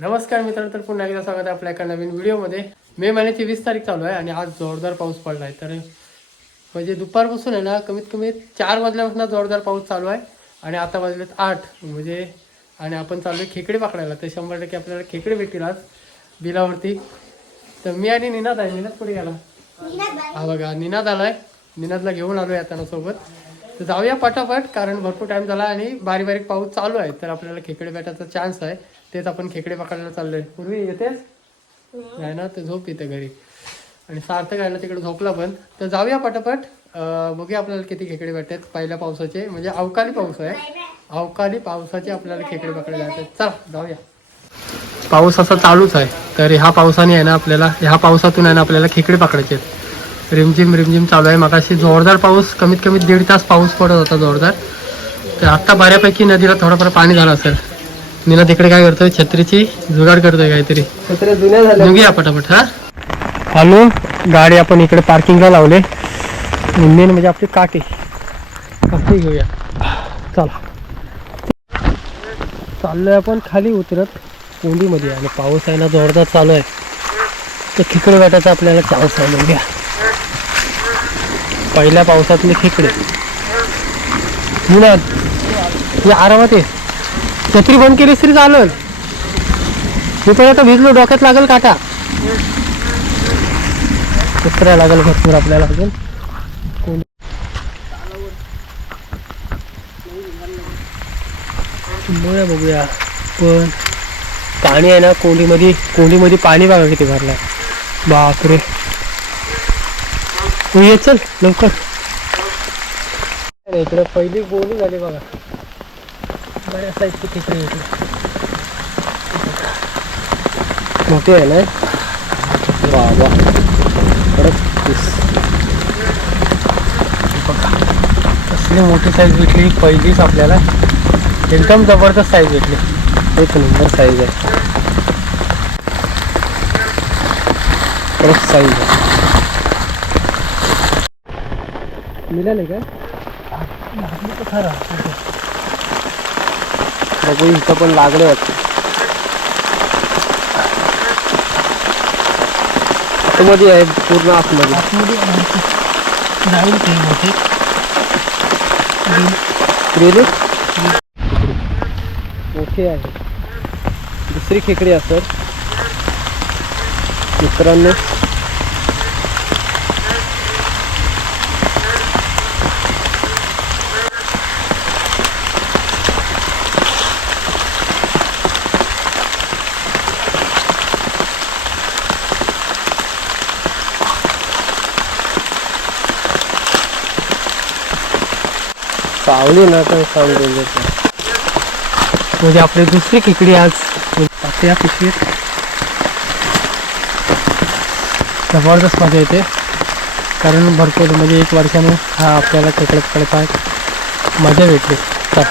नमस्कार मित्रांनो तर पुन्हा एकदा स्वागत आहे आपल्या एका नवीन व्हिडिओमध्ये. मे महिन्याची वीस तारीख चालू आहे आणि आज जोरदार पाऊस पडला आहे तर म्हणजे दुपारपासून आहे ना कमीत कमी चार वाजल्यापासून जोरदार पाऊस चालू आहे आणि आता वाजलेत आठ. म्हणजे आणि आपण चालू आहे खेकडे पकडायला. तर शंभर टक्के आपल्याला खेकडे भेटतील आज बिलावरती. तर मी आणि निनाद आहे. निनाद पुढे गेला? हा बघा निनाद आलाय. निनादला घेऊन आलो आहे आता सोबत. तर जाऊया पटापट कारण भरपूर टाइम झाला आणि बारीक बारीक पाऊस चालू आहे. तर आपल्याला खेकडे भेटायचा चान्स आहे. तेच आपण खेकडे पकडायला चाललोय. पूर्वी येतेच नाही ना? तर झोप येते घरी. आणि सार्थक आहे ना तिकडे झोपला पण. तर जाऊया पटापट. बघूया आपल्याला किती खेकडे भेटतात पहिल्या पावसाचे. म्हणजे अवकाळी पाऊस आहे. अवकाळी पावसाचे आपल्याला खेकडे पकडायला जातात. चला जाऊया. पाऊस असा चालूच आहे. तर ह्या पावसाने आहे ना आपल्याला ह्या पावसातून आहे ना आपल्याला खेकडे पकडायचे आहेत. रिमझिम रिमझिम चालू आहे. मगाशी जोरदार पाऊस कमीत कमी दीड तास पाऊस पडत होता जोरदार. तर आत्ता बऱ्यापैकी नदीला थोडंफार पाणी झालं असेल. नीला तिकडे काय करतोय? छत्रीची जुगाड करतोय काहीतरी. निघूया पटापट हा? हॅलो गाडी आपण इकडे पार्किंगला लावले. मेन म्हणजे आपली काठी. काठी घेऊया. चला. चाललोय आपण खाली उतरत कोंडीमध्ये आणि पाऊस आहे ना जोरदार चालू आहे. तर खेकडे वाटायचा आपल्याला चान्स आहे. बघूया. पहिल्या पावसातले खेकडे. मुळात हे आरामात आहे छत्री बंद केलीस तरी चालेल. मी पण आता भिजलो डोक्यात लागेल काटा. उतरायला लागेल भरपूर आपल्याला अजून. कोंडी- बघूया पण पाणी आहे ना कोंडीमध्ये. कोंडीमध्ये पाणी बघा किती भरलं बापरे. तू ये चल लवकर. इकडे पहिली गोणी झाली बघा. बऱ्या साईजची खेकडे होती. मोठी आहे ना? वा. बघा. कसली मोठी साईज भेटली पहिलीच आपल्याला. एकदम जबरदस्त साईज भेटली. एक नंबर साईज आहे. साईज आहे. मिळाले काय? लागली तर खरं बघू इथं पण लागले वाटतं आतमध्ये आहे पूर्ण आतमध्ये आतमध्ये जाईल ते मोठे गेले मोठे आहे दुसरी खेकडी असत मित्रांनो। चावली ना तर सांगून म्हणजे आपली दुसरी खेकडी आज या पिशवीत. जबरदस्त मजा येते. कारण भरपूर म्हणजे एक वर्षाने हा आपल्याला खेकडे पडतात मजा भेटली. चल.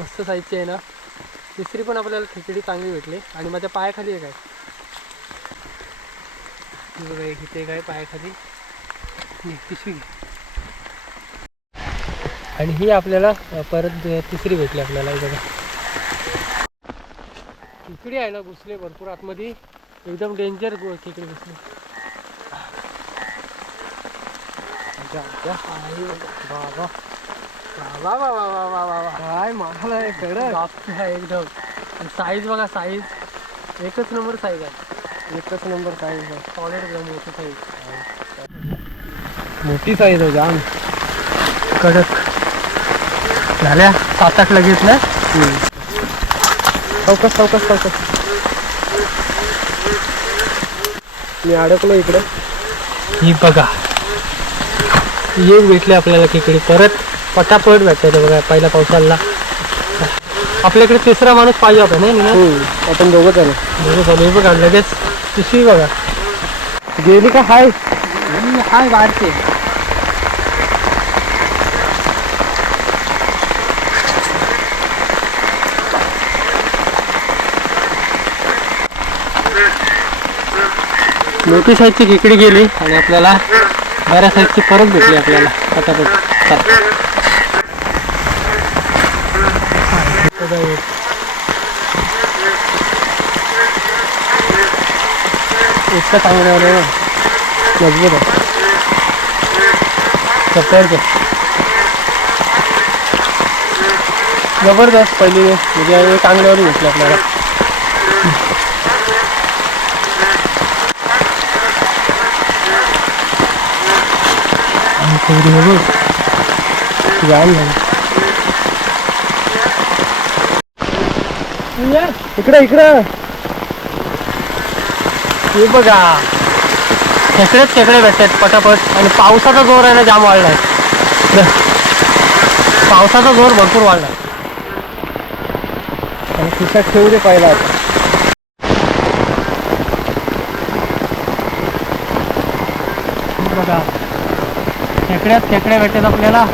मस्त साईजची आहे ना. तिसरी पण आपल्याला खिचडी चांगली भेटली. आणि माझ्या पायाखाली एक आहे. बघा एक इथे एक आहे पायाखाली. पिशवी. आणि ही आपल्याला परत तिसरी भेटली आपल्याला. बघा. खिचडी आहे ना घुसले भरपूर आतमध्ये. एकदम डेंजर खिचडी घुसली. बाबा. वा वा वा वा वा वा. वा काय मला आहे कडक बापरे आहे एकदम. साईज बघा साईज एकच नंबर साईज आहे. एकच नंबर साईज आहे. सॉलिड एकदम मोठी साईज मोठी साईज आहे जाम कडक. झाल्या? सात आठ लगेच ना? चौकस चौकस चौकस. मी अडकलो इकडे. ही बघा. एक भेटली आपल्याला खेकडी परत. पटापट भेटते बघा पहिल्या पावसाला. आपल्याकडे तिसरा माणूस पाहिजे होता नाही ना आपण दोघंच आलो बघू चालू बघा लगेच पिशवी बघा. गेली का? हाय. हाय वाढते. मोठी साईजची खेकडी गेली. आणि आपल्याला बऱ्या साईजची परत भेटली आपल्याला. पटापट. चल. इतकं चांगलं आहे ना. मजबूत आहे जबरदस्त जबरदस्त पहिली म्हणजे एक अंगल्यावर भेटली आपल्याला आणि खेकडी बघू जाम झाली इकडे इकडे. हे बघा. खेकडेच खेकडे भेटतात पटापट. आणि पावसाचा जोर आहे ना जाम वाढलाय. पावसाचा जोर भरपूर वाढलाय. आणि खिशात ठेवू दे पहिला आता. बघा. खेकड्यात खेकड्या भेटतात आपल्याला.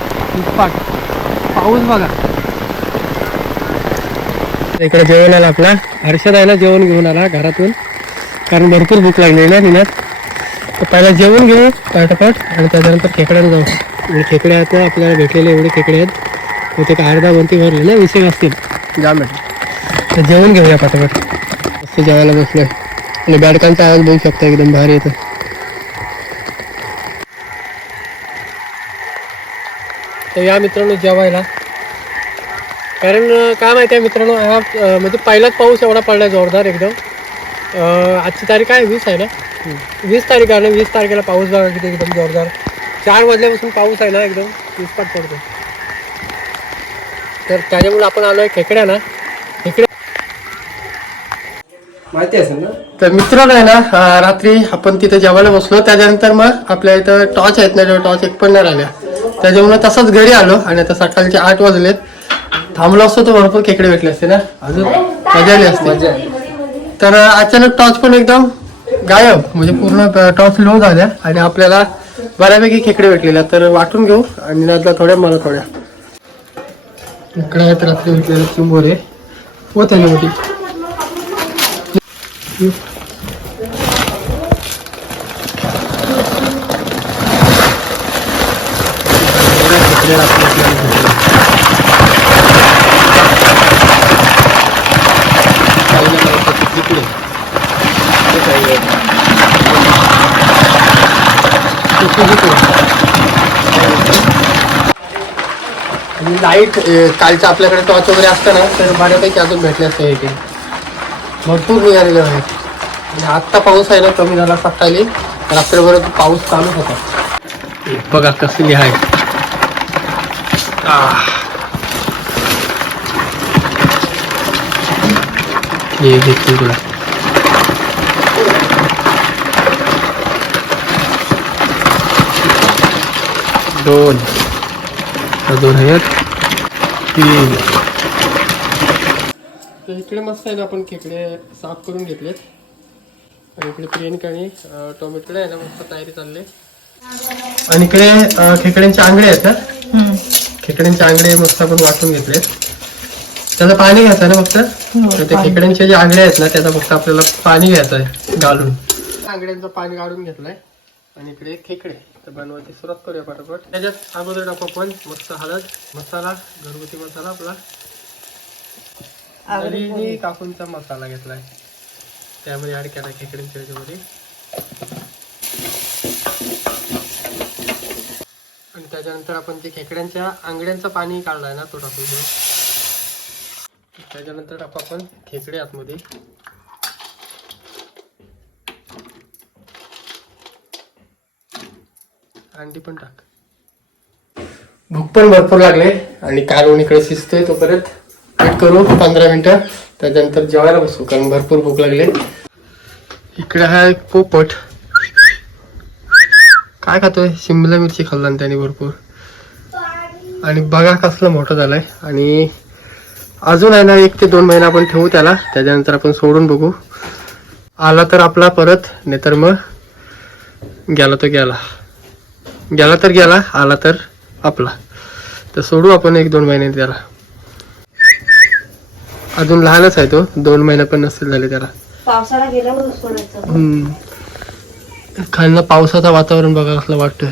पाऊस बघा. इकडे जेवण आला आपला. हर्षद आहे ना जेवण घेऊन आला घरातून. कारण भरपूर भूक लागली ना तिनं तर पहिला जेवण घेऊ पटापट आणि त्याच्यानंतर खेकड्याला जाऊ. आणि खेकडे आता आपल्याला भेटलेले एवढे खेकडे आहेत. होते का अर्धा वरती भरले ना विषय असतील जाम भेटले तर जेवण घेऊया पटापट. मस्त जेवायला बसलोय. आणि बॅडकांचा आवाज बघू शकता एकदम भारी येतं तर या मित्रांनो जेवायला. कारण काय माहिती आहे मित्रांनो हा म्हणजे पहिलाच पाऊस एवढा पडला जोरदार एकदम. अं, आजची तारीख आहे वीस आहे ना? वीस तारीख आहे ना? वीस तारखेला पाऊस बघा किती एकदम जोरदार. चार वाजल्यापासून पाऊस आहे ना एकदम? विस्पाट पडतो तर त्याच्यामुळे आपण आलोय खेकड्या ना खेकड्या माहिती असेल ना? तर मित्रांनो आहे ना रात्री आपण तिथे जेवायला बसलो. त्याच्यानंतर मग आपल्या इथं टॉर्च आहेत ना टॉर्च एक पण नाही राहिल्या त्याच्यामुळे तसंच घरी आलो आणि आता सकाळचे आठ वाजलेत. थांबलो असतो तर भरपूर खेकडे भेटले असते ना? अजून मजा आली असते. तर अचानक टॉर्च पण एकदम गायब. म्हणजे पूर्ण टॉर्च लो झाल्या आणि आपल्याला बऱ्यापैकी खेकडे भेटलेल्या तर वाटून घेऊ आणि त्यातल्या थोड्या मला थोड्या इकडे आहेत रात्री भेटलेले चिंबोरे. होत आहे ना मोठी. डाईट कालचा आपल्याकडे टॉर्च वगैरे असतं ना तर बऱ्यापैकी अजून भेटले असते इथे भरपूर निघालेलं आहे आणि आत्ता पाऊस आहे ना कमी झाला सकाळी. रात्रभर पाऊस चालूच होता. बघा कसली आहे. हे घेतली तुला दोन. दोन आहेत. तर इकडे मस्त आहे ना आपण खेकडे साफ करून घेतलेत. आणि इकडे प्रियंकाने अं, टोमॅटोला आहे ना मस्त तयारी चालली आणि इकडे खेकड्यांचे आंगडे आहेत ना खेकड्यांचे आंगडे मस्त आपण वाटून घेतले त्याचं पाणी घ्यायचं ना फक्त? तर ते खेकड्यांचे जे आंगडे आहेत ना त्याचं फक्त आपल्याला पाणी घ्यायचं आहे घालून आंगड्यांचं पाणी काढून घेतलंय. आणि इकडे खेकडे. तर बनवायची सुरुवात करूया पटापट. त्याच्यात अगोदर टाकू आपण मस्त हळद मसाला घरगुती मसाला आपला. आणि काकूंचा मसाला घेतलाय. त्यामध्ये ऍड केला खेकड्यांच्या ह्याच्यामध्ये आणि त्याच्यानंतर आपण ते खेकड्यांच्या आंगड्यांचं पाणी काढलाय ना तो टाकून घेऊ त्याच्यानंतर टाकू आपण खेकडे आतमध्ये. अंडी पण टाक. भूक पण भरपूर लागले आणि कालवण इकडे शिजतोय तो परत वेट करू पंधरा मिनिटं. त्याच्यानंतर जेवायला बसू कारण भरपूर भूक लागले. इकडे आहे पोपट. काय खातोय? शिमला मिरची खाल्ला त्याने भरपूर. आणि बघा कसलं मोठं झालंय. आणि अजून आहे ना एक ते दोन महिना आपण ठेवू त्याला. त्याच्यानंतर आपण सोडून बघू. आला तर आपला परत नाहीतर मग गेला तो गेला. गेला तर गेला आला तर आपला. तर सोडू आपण एक दोन महिने त्याला. अजून लहानच आहे तो दोन महिने पण नसतील झाले त्याला. पावसाळा गेल्यावर सोडायचं. हम्म. खालनं पावसाचं वातावरण बघा कसलं वाटतंय.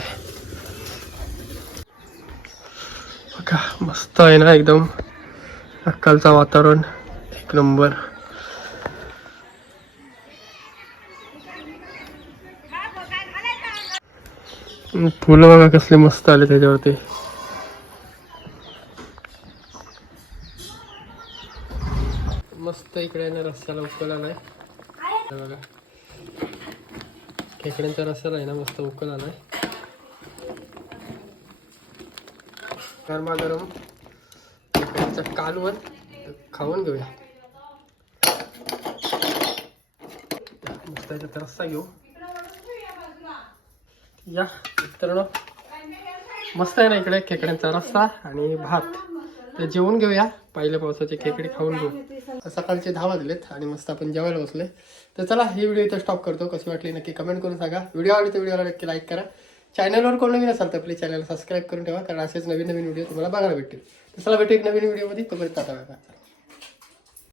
बघा मस्त आहे ना एकदम. अक्कलचं वातावरण एक नंबर. फुलं बघा कसले मस्त आले त्याच्यावरती. मस्त इकडे ना रस्त्याला उकल आलाय. बघा. खेकड्यांचा रस्त्याला आहे ना मस्त उकल आलाय. गरमागरम खेकड्यांच्या कालवण खाऊन घेऊया. मस्त याच्यात रस्सा घेऊ. या मित्रांनो. मस्त आहे ना इकडे खेकड्यांचा रस्सा आणि भात. तर जेवून घेऊया. पहिल्या पावसाचे खेकडे खाऊन घेऊ. सकाळचे दहा वाजलेत आणि मस्त आपण जेवायला बसले तर चला ही व्हिडिओ इथं स्टॉप करतो. कशी वाटली नक्की कमेंट करून सांगा. व्हिडिओ आवडली तर व्हिडिओला नक्की लाईक करा चॅनलवर कोण नवीन असाल तर आपल्या चॅनलला सबस्क्राईब करून ठेवा कारण असेच नवीन नवीन व्हिडिओ तुम्हाला बघायला भेटतील. तर चला भेटू एक नवीन व्हिडिओमध्ये तोपर्यंत आता